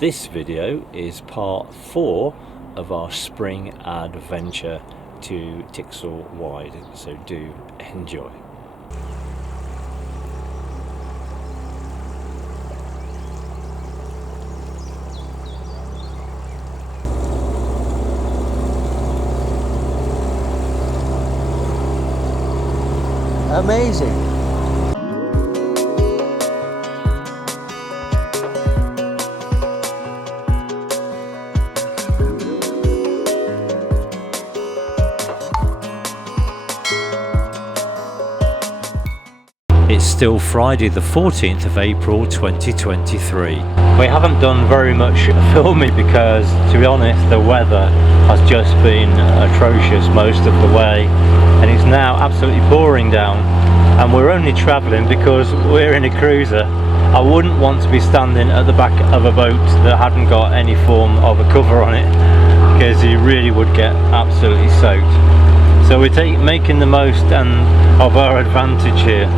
This video is part 4 of our spring adventure to Tixall Wide, so do enjoy. Amazing. It's still Friday the 14th of April 2023. We haven't done very much filming because, to be honest, the weather has just been atrocious most of the way, and it's now absolutely pouring down, and we're only travelling because we're in a cruiser. I wouldn't want to be standing at the back of a boat that hadn't got any form of a cover on it, because you really would get absolutely soaked. So we're making the most of our advantage here.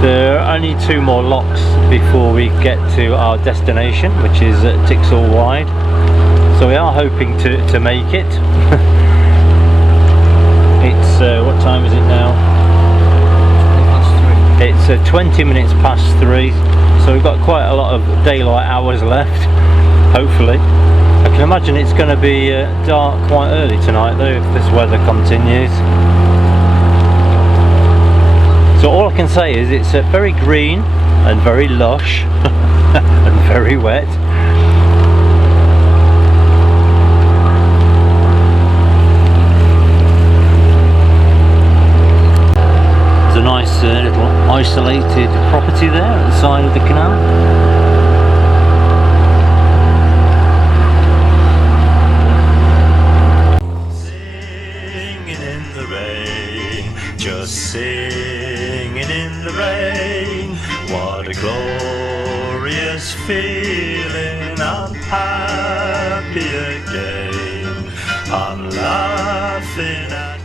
There are only 2 more locks before we get to our destination, which is Tixall Wide. So we are hoping to make it. It's what time is it now? It's 20 minutes past 3, so we've got quite a lot of daylight hours left, hopefully. I can imagine it's going to be dark quite early tonight though, if this weather continues. So all I can say is it's very green and very lush and very wet. There's a nice little isolated property there at the side of the canal. Just singing in the rain, what a glorious feeling. I'm happy again, I'm laughing at.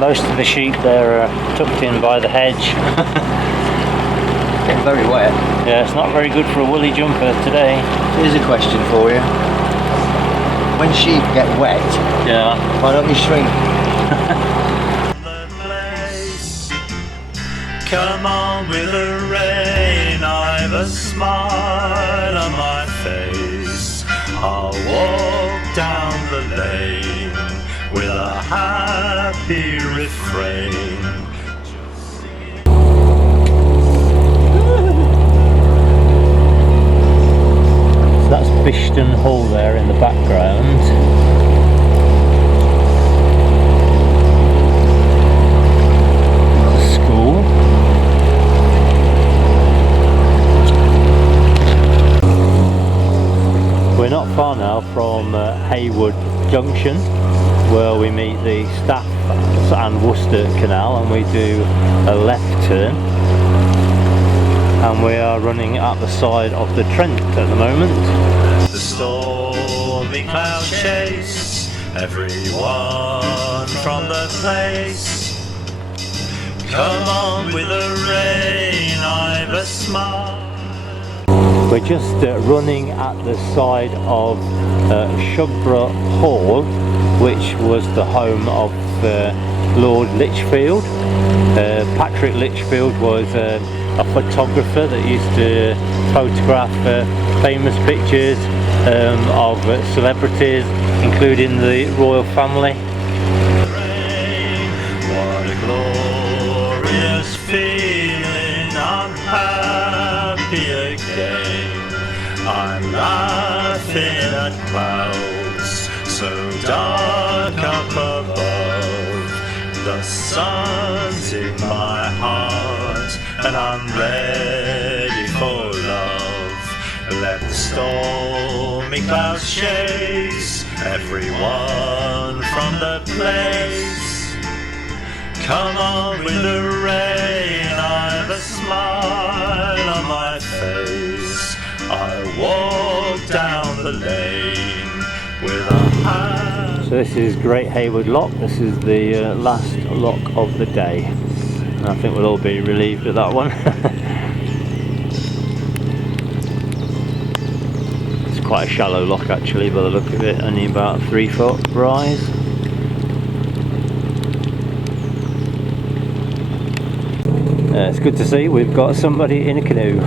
Most of the sheep there are tucked in by the hedge. Getting very wet. Yeah, it's not very good for a woolly jumper today. Here's a question for you. When sheep get wet, Yeah. why don't you shrink? Come on with the rain, I've a smile on my face. I'll walk down the lane with a happy refrain. So that's Bishton Hall there in the background. We're not far now from Haywood Junction, where we meet the Staff and Worcester Canal, and we do a left turn, and we are running at the side of the Trent at the moment. The stormy cloud chase everyone from the place. Come on with the rain, I've a smile. We're just running at the side of Shugborough Hall, which was the home of Lord Lichfield. Patrick Lichfield was a photographer that used to photograph famous pictures of celebrities, including the royal family. What a glorious feeling, I'm happy again. I'm laughing at clouds so dark up above. The sun's in my heart and I'm ready for love. Let the stormy clouds chase everyone from the place. Come on with the rain, I've a smile on my face. I walk down the lane with a hand. So this is Great Haywood Lock. This is the last lock of the day. And I think we'll all be relieved at that one. quite a shallow lock actually by the look of it, only about 3 foot rise. It's good to see we've got somebody in a canoe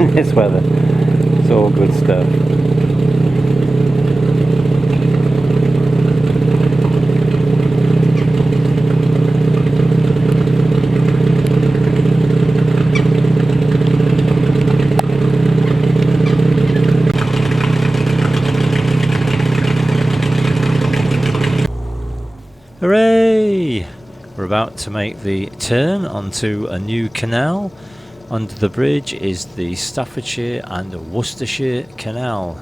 in this weather. It's all good stuff. Hooray! We're about to make the turn onto a new canal. Under the bridge is the Staffordshire and Worcestershire Canal.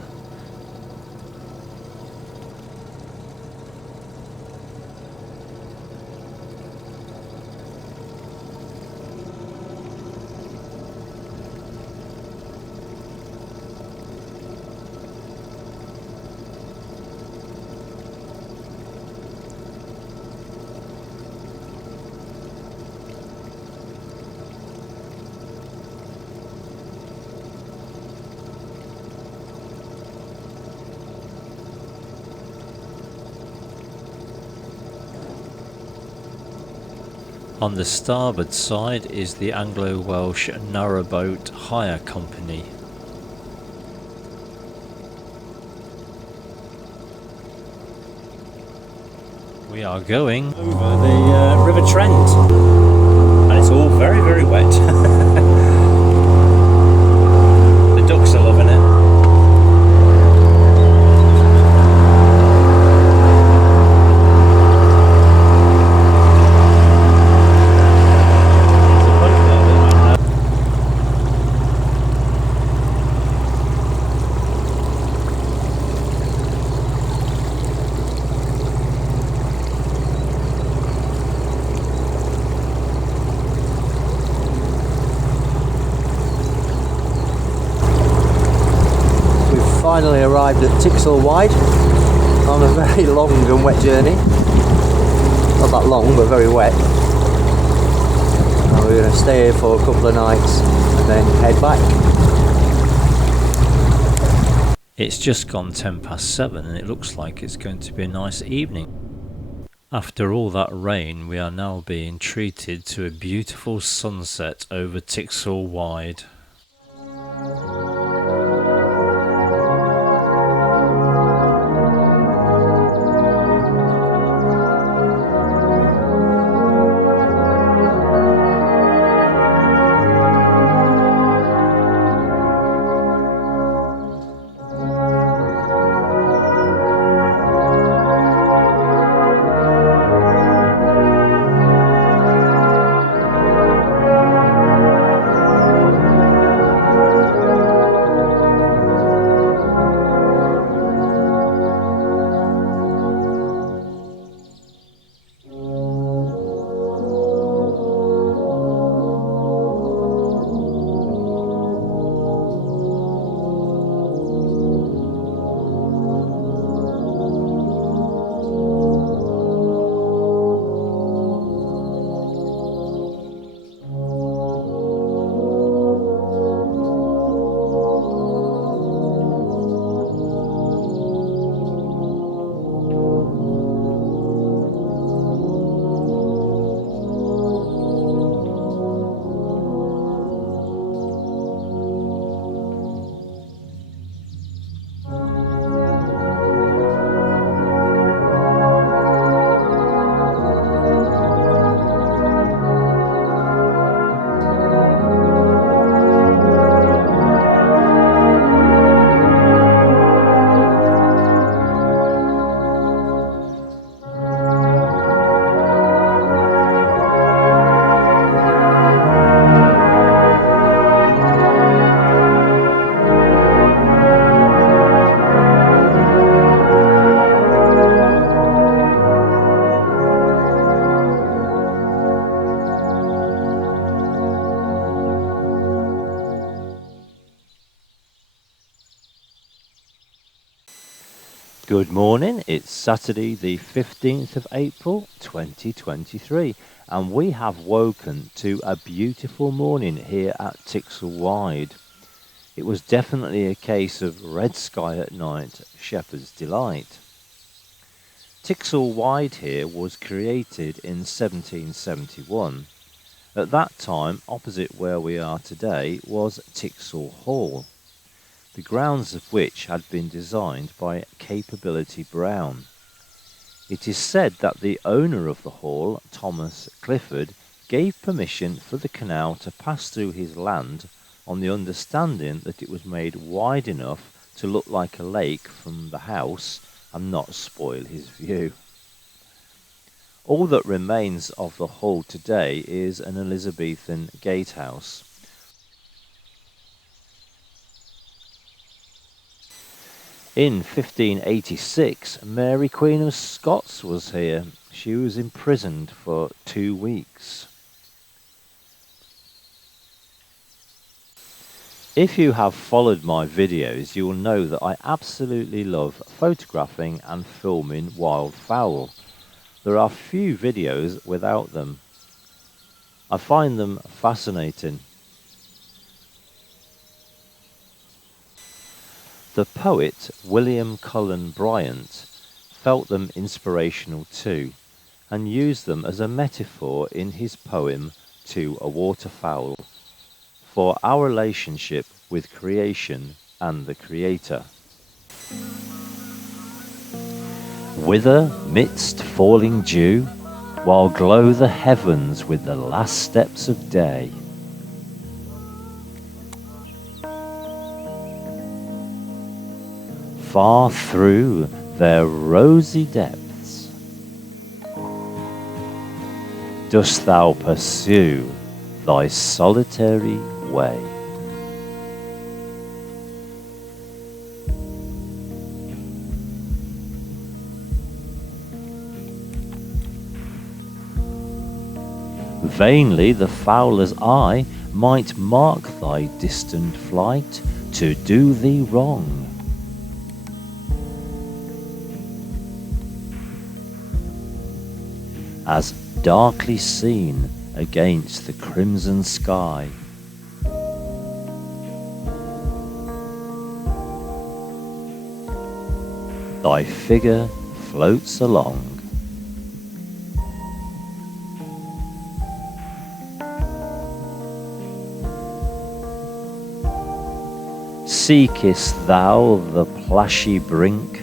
On the starboard side is the Anglo-Welsh Narrowboat Hire Company. We are going over the River Trent, and it's all very, very wet. The ducks are loving it. Finally arrived at Tixall Wide on a very long and wet journey. Not that long, but very wet. And we're going to stay here for a couple of nights and then head back. It's just gone 7:10 and it looks like it's going to be a nice evening. After all that rain, we are now being treated to a beautiful sunset over Tixall Wide. Good morning, it's Saturday the 15th of April 2023 and we have woken to a beautiful morning here at Tixall Wide. It was definitely a case of red sky at night, shepherd's delight. Tixall Wide here was created in 1771. At that time, opposite where we are today, was Tixall Hall, the grounds of which had been designed by Capability Brown. It is said that the owner of the hall, Thomas Clifford, gave permission for the canal to pass through his land on the understanding that it was made wide enough to look like a lake from the house and not spoil his view. All that remains of the hall today is an Elizabethan gatehouse. In 1586, Mary Queen of Scots was here. She was imprisoned for 2 weeks. If you have followed my videos, you will know that I absolutely love photographing and filming wildfowl. There are few videos without them. I find them fascinating. The poet William Cullen Bryant felt them inspirational too, and used them as a metaphor in his poem To a Waterfowl, for our relationship with creation and the Creator. Wither midst falling dew, while glow the heavens with the last steps of day. Far through their rosy depths dost thou pursue thy solitary way. Vainly the fowler's eye might mark thy distant flight to do thee wrong. As darkly seen against the crimson sky, thy figure floats along. Seekest thou the plashy brink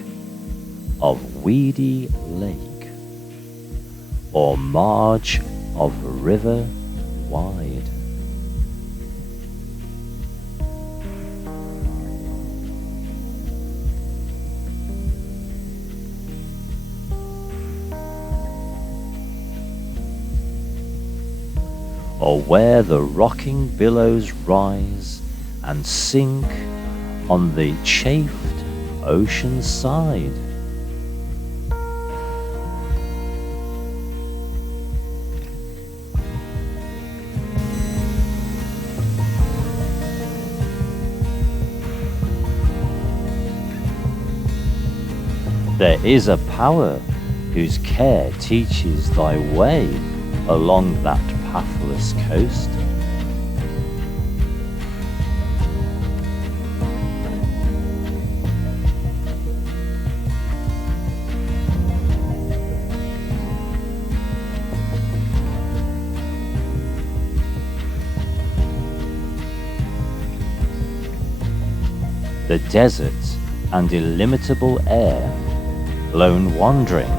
of weedy lake, or marge of river wide? Or where the rocking billows rise and sink on the chafed ocean side? There is a power whose care teaches thy way along that pathless coast. The desert and illimitable air, lone wandering,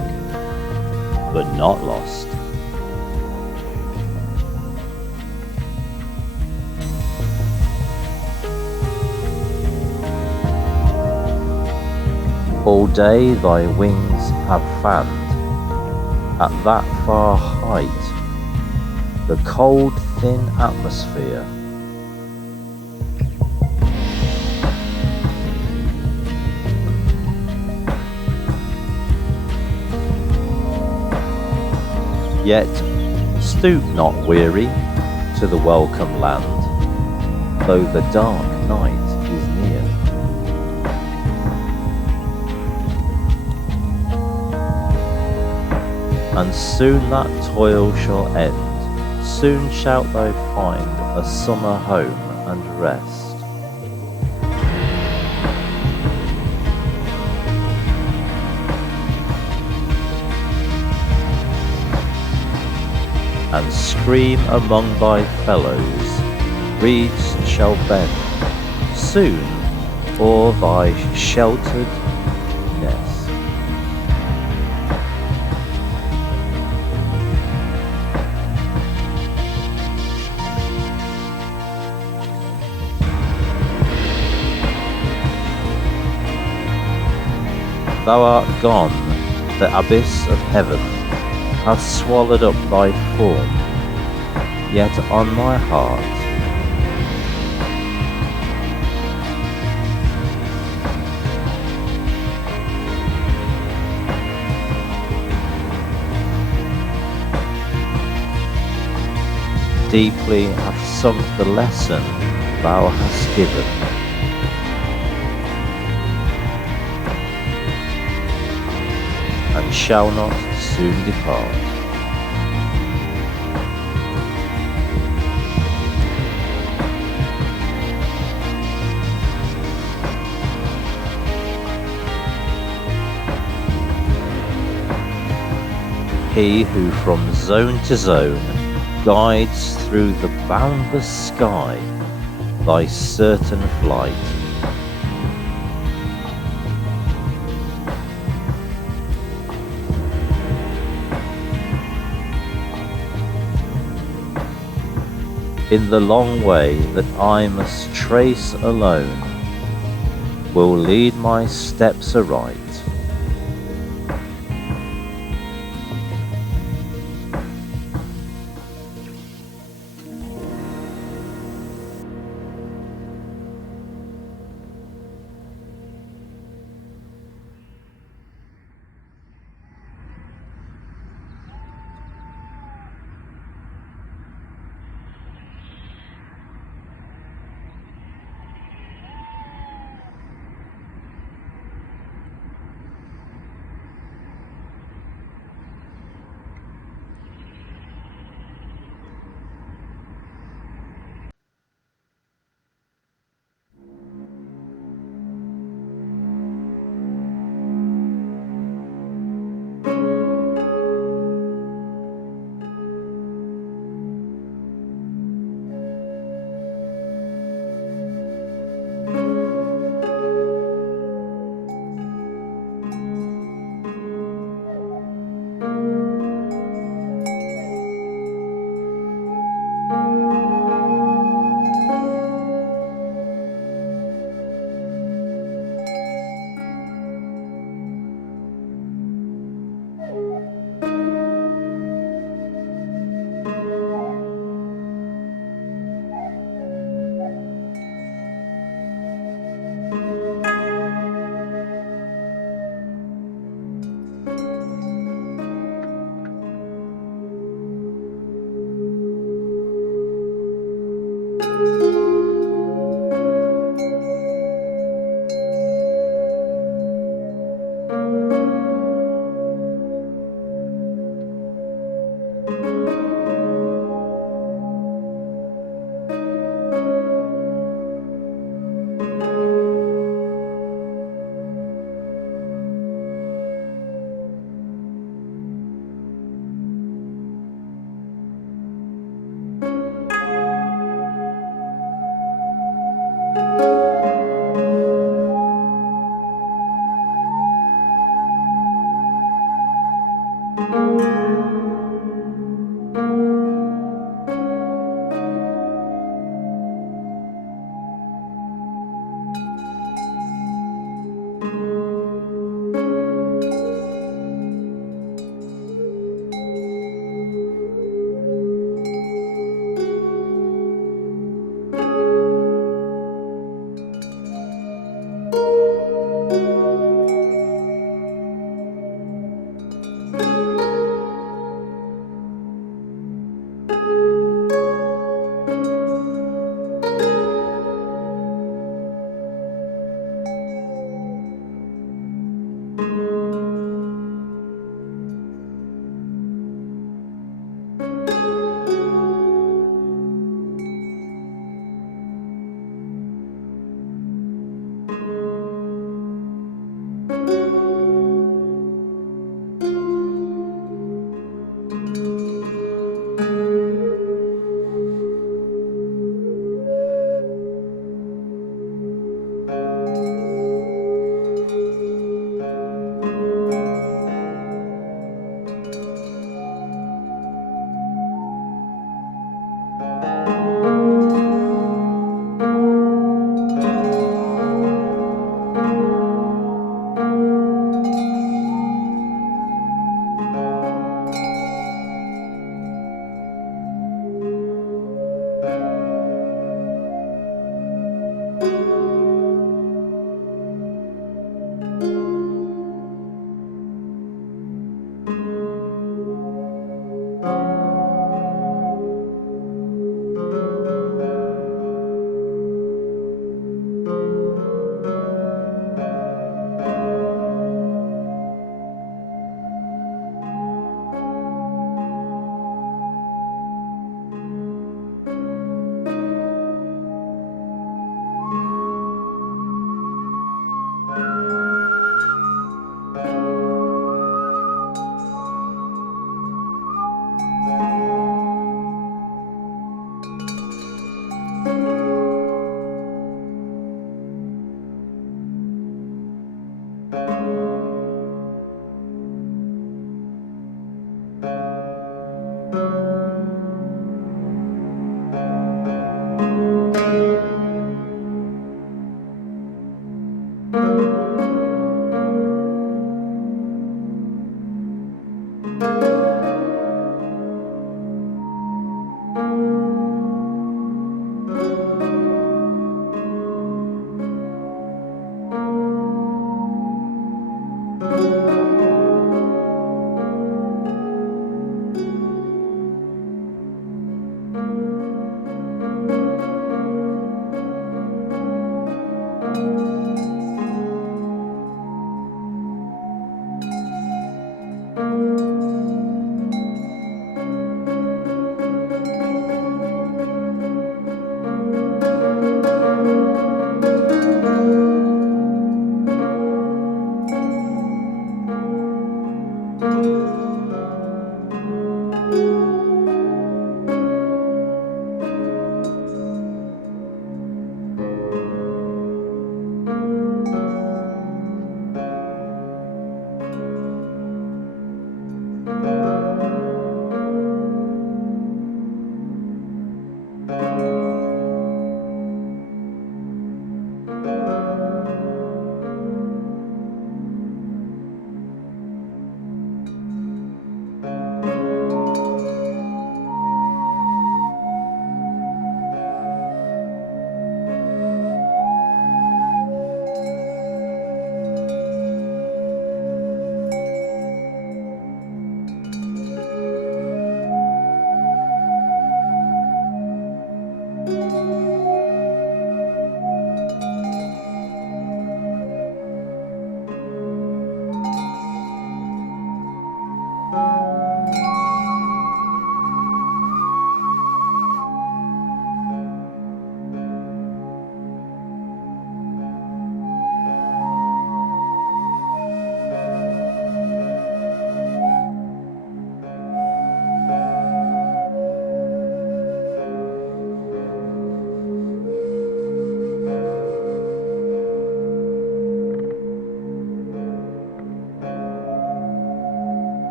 but not lost. All day thy wings have fanned, at that far height, the cold thin atmosphere. Yet stoop not weary to the welcome land, though the dark night is near. And soon that toil shall end, soon shalt thou find a summer home and rest. and scream among thy fellows. Reeds shall bend soon o'er thy sheltered nest. Thou art gone, the abyss of heaven hath swallowed up thy form, yet on my heart deeply hath sunk the lesson thou hast given. And shall not soon depart. He who from zone to zone guides through the boundless sky thy certain flight. In the long way that I must trace alone, will lead my steps aright.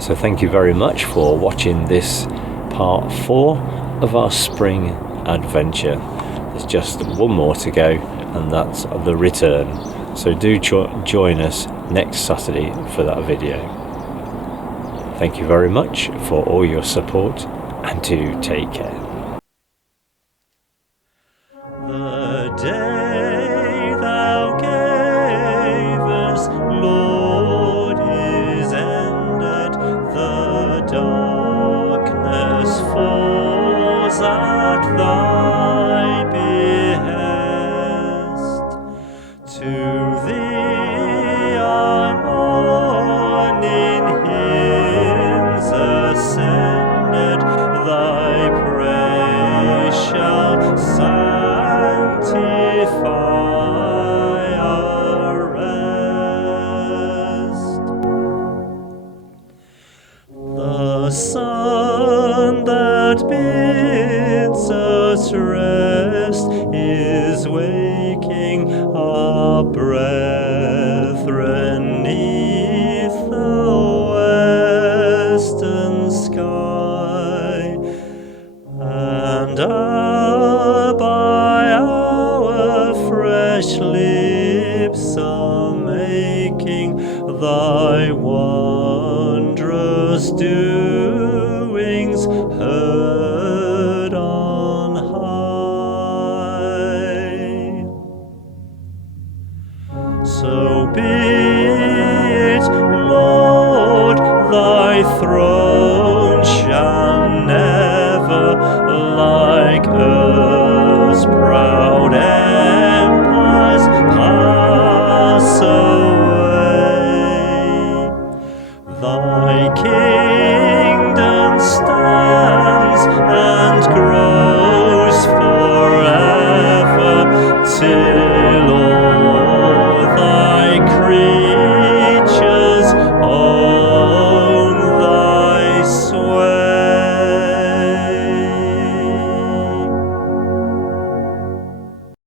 So thank you very much for watching this part 4 of our spring adventure. There's just one more to go, and that's the return. So do join us next Saturday for that video. Thank you very much for all your support, and do take care. The day thou gavest, Lord, is ended. The darkness falls at thy behest. God's rest is waking our brethren 'neath the western sky, and hour by hour fresh lips are